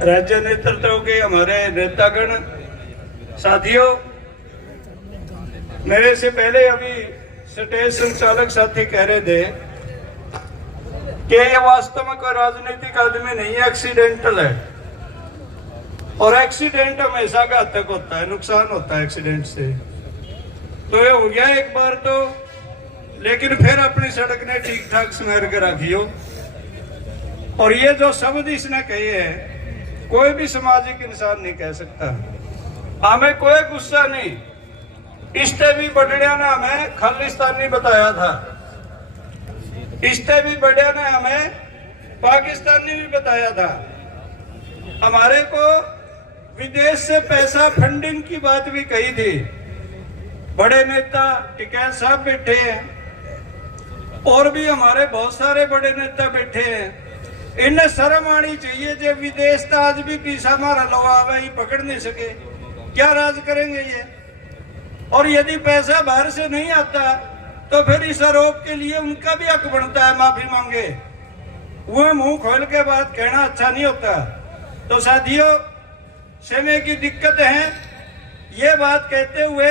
राज्य नेतृत्व के हमारे नेतागण साथियों, मेरे से पहले अभी स्टेज संचालक साथी कह रहे थे कि ये वास्तव में कोई राजनीतिक आदमी नहीं है, एक्सीडेंटल है। और एक्सीडेंट हमेशा घातक होता है, नुकसान होता है एक्सीडेंट से। तो ये हो गया एक बार तो, लेकिन फिर अपनी सड़क ने ठीक ठाक स्मेर के रखियो। और ये जो शब्द इसने कहे हैं कोई भी सामाजिक इंसान नहीं कह सकता। हमें कोई गुस्सा नहीं। इससे भी बढ़िया ने हमें खालिस्तानी बताया था, इससे भी बढ़िया ने हमें पाकिस्तानी भी बताया था। हमारे को विदेश से पैसा फंडिंग की बात भी कही थी। बड़े नेता टिकैत साहब बैठे हैं और भी हमारे बहुत सारे बड़े नेता बैठे हैं। इन्हें शर्म आनी चाहिए जब विदेश का आज भी पीसा हमारा लगा ही पकड़ नहीं सके, क्या राज करेंगे ये। और यदि पैसा बाहर से नहीं आता तो फिर इस आरोप के लिए उनका भी हक बनता है माफी मांगे। वो मुंह खोल के बात कहना अच्छा नहीं होता। तो साथियों, समय की दिक्कत है, ये बात कहते हुए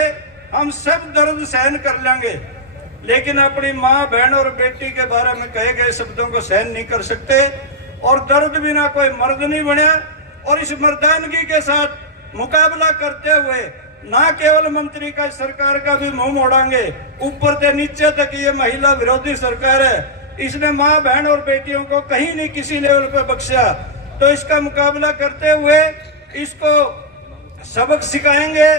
हम सब दर्द सहन कर लेंगे, लेकिन अपनी माँ बहन और बेटी के बारे में कहे गए शब्दों को सहन नहीं कर सकते। और दर्द बिना कोई मर्द नहीं बना। और इस मर्दानगी के साथ मुकाबला करते हुए ना केवल मंत्री का सरकार का भी मुंह मोड़ांगे, ऊपर से नीचे तक ये महिला विरोधी सरकार है। इसने माँ बहन और बेटियों को कहीं नहीं किसी लेवल पे बख्शा। तो इसका मुकाबला करते हुए इसको सबक सिखाएंगे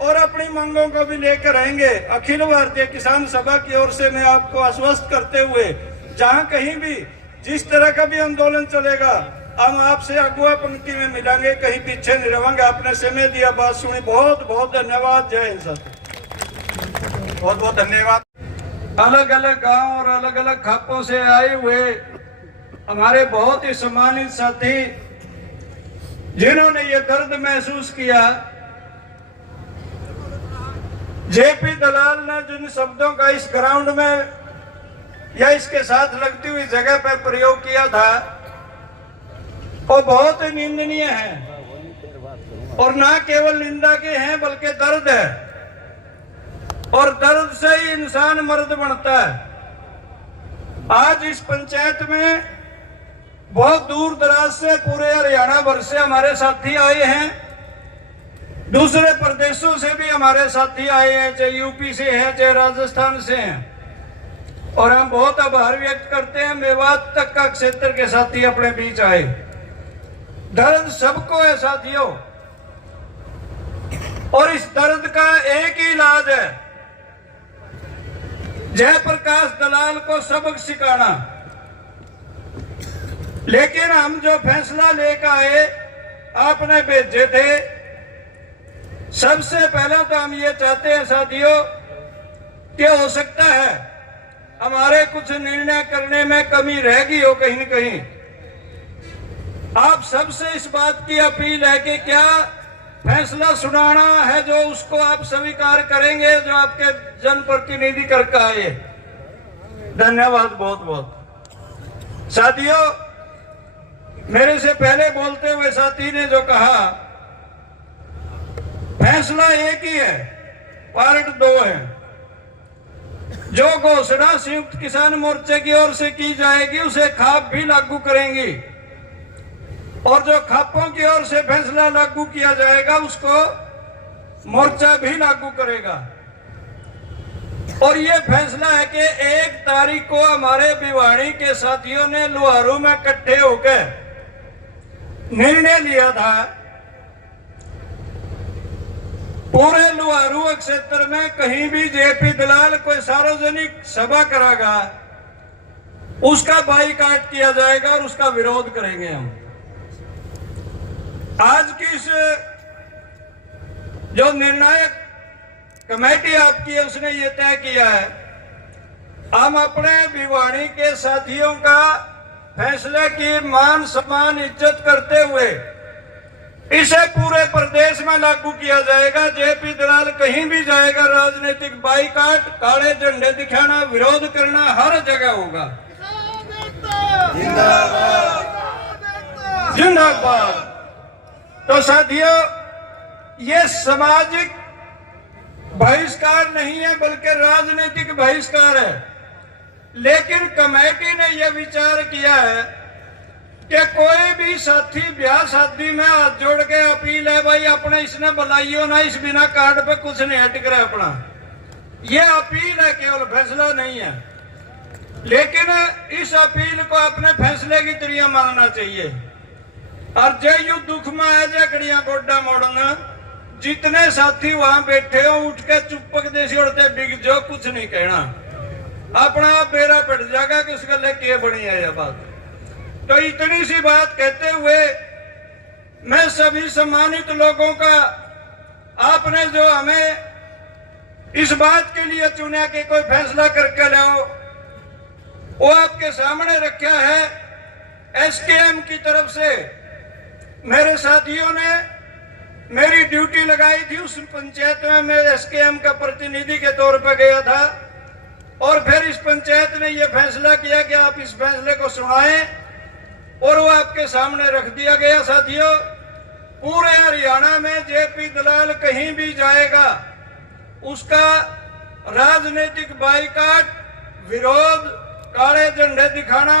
और अपनी मांगों को भी लेकर आएंगे। अखिल भारतीय किसान सभा की ओर से मैं आपको आश्वस्त करते हुए, जहां कहीं भी जिस तरह का भी आंदोलन चलेगा, हम आपसे अगुआ पंक्ति में मिलेंगे, कहीं पीछे नहीं रहेंगे। आपने समय दिया, बात सुनी, बहुत बहुत धन्यवाद। जय हिंद साथी, बहुत बहुत धन्यवाद। अलग अलग गांव और अलग अलग खापों से आए हुए हमारे बहुत ही सम्मानित साथी जिन्होंने ये दर्द महसूस किया, जेपी दलाल ने जिन शब्दों का इस ग्राउंड में या इसके साथ लगती हुई जगह पर प्रयोग किया था वो बहुत ही निंदनीय है। और ना केवल निंदा के हैं बल्कि दर्द है, और दर्द से ही इंसान मर्द बनता है। आज इस पंचायत में बहुत दूर दराज से पूरे हरियाणा भर से हमारे साथी आए हैं, दूसरे प्रदेशों से भी हमारे साथी आए हैं, चाहे यूपी से हैं चाहे राजस्थान से हैं। और हम बहुत आभार व्यक्त करते हैं, मेवात तक का क्षेत्र के साथी अपने बीच आए। दर्द सबको है साथियों, और इस दर्द का एक ही इलाज है, जयप्रकाश दलाल को सबक सिखाना। लेकिन हम जो फैसला लेकर आए, आपने भेजे थे, सबसे पहले तो हम ये चाहते हैं साथियों कि हो सकता है हमारे कुछ निर्णय करने में कमी रह गई हो कहीं न कहीं। आप सबसे इस बात की अपील है कि क्या फैसला सुनाना है जो उसको आप स्वीकार करेंगे, जो आपके जनप्रतिनिधि करके आए। धन्यवाद बहुत बहुत। साथियों, मेरे से पहले बोलते हुए साथी ने जो कहा, फैसला एक ही है, पार्ट 2 है। जो घोषणा संयुक्त किसान मोर्चे की ओर से की जाएगी उसे खाप भी लागू करेंगी, और जो खापों की ओर से फैसला लागू किया जाएगा उसको मोर्चा भी लागू करेगा। और ये फैसला है कि 1 तारीख को हमारे भिवाड़ी के साथियों ने लुहारू में इकट्ठे होकर निर्णय लिया था, पूरे लुहारू क्षेत्र में कहीं भी जेपी दलाल कोई सार्वजनिक सभा करागा उसका बाईकाट किया जाएगा और उसका विरोध करेंगे हम। आज की इस जो निर्णायक कमेटी आपकी है उसने ये तय किया है, हम अपने भिवाड़ी के साथियों का फैसले की मान सम्मान इज्जत करते हुए इसे पूरे प्रदेश में लागू किया जाएगा। जेपी दलाल कहीं भी जाएगा, राजनीतिक बाईकाट, काले झंडे दिखाना, विरोध करना हर जगह होगा। जिंदाबाद जिंदाबाद। तो साथियों, ये सामाजिक बहिष्कार नहीं है बल्कि राजनीतिक बहिष्कार है। लेकिन कमेटी ने यह विचार किया है कि कोई भी साथी ब्याह शादी में हाथ जोड़ के अपील है, भाई अपने इसने बुलाइयो ना, इस बिना कार्ड पे कुछ नहीं हट करे अपना, ये अपील है, केवल फैसला नहीं है। लेकिन इस अपील को अपने फैसले की तरह मानना चाहिए। और जय यु दुख में है जय कड़िया गोड्डा मोड़ना, जितने साथी वहां बैठे हो उठ के चुपक जैसी उड़ते बिग जो, कुछ नहीं कहना, अपना आप बेरा पड़ जाएगा कि उसका लेके बनी है यह बात। तो इतनी सी बात कहते हुए मैं सभी सम्मानित लोगों का, आपने जो हमें इस बात के लिए चुना कि कोई फैसला करके लाओ, वो आपके सामने रखा है। एसकेएम की तरफ से मेरे साथियों ने मेरी ड्यूटी लगाई थी, उस पंचायत में मैं एसकेएम का प्रतिनिधि के तौर पर गया था, और फिर इस पंचायत ने यह फैसला किया कि आप इस फैसले को सुनाएं, और वो आपके सामने रख दिया गया। साथियों, पूरे हरियाणा में जेपी दलाल कहीं भी जाएगा, उसका राजनीतिक बाइकाट, विरोध, काले झंडे दिखाना,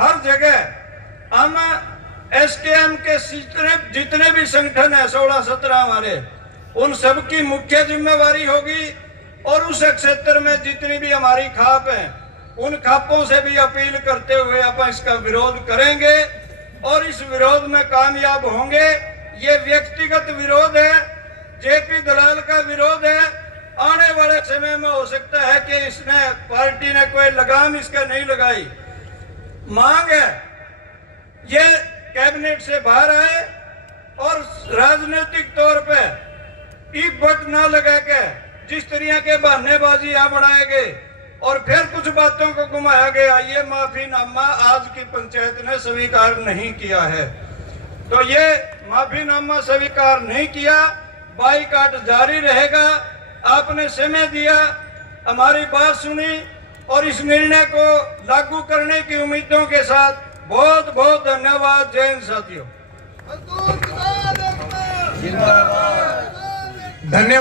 हर जगह हम एसकेएम के जितने भी संगठन है 16-17 हमारे, उन सबकी मुख्य जिम्मेवारी होगी। और उस क्षेत्र में जितनी भी हमारी खाप है, उन खापों से भी अपील करते हुए आप इसका विरोध करेंगे और इस विरोध में कामयाब होंगे। ये व्यक्तिगत विरोध है, जेपी दलाल का विरोध है। आने वाले समय में हो सकता है कि इसने, पार्टी ने कोई लगाम इसका नहीं लगाई, मांग है ये कैबिनेट से बाहर आए और राजनीतिक तौर पे एक वोट न लगा के जिस तरह के बहानेबाजी यहाँ बढ़ाए गए और फिर कुछ बातों को घुमाया गया, ये माफीनामा आज की पंचायत ने स्वीकार नहीं किया है। तो ये माफीनामा स्वीकार नहीं किया, बाइकाट जारी रहेगा। आपने समय दिया, हमारी बात सुनी और इस निर्णय को लागू करने की उम्मीदों के साथ बहुत बहुत धन्यवाद। जय हिंद साथियों, धन्यवाद।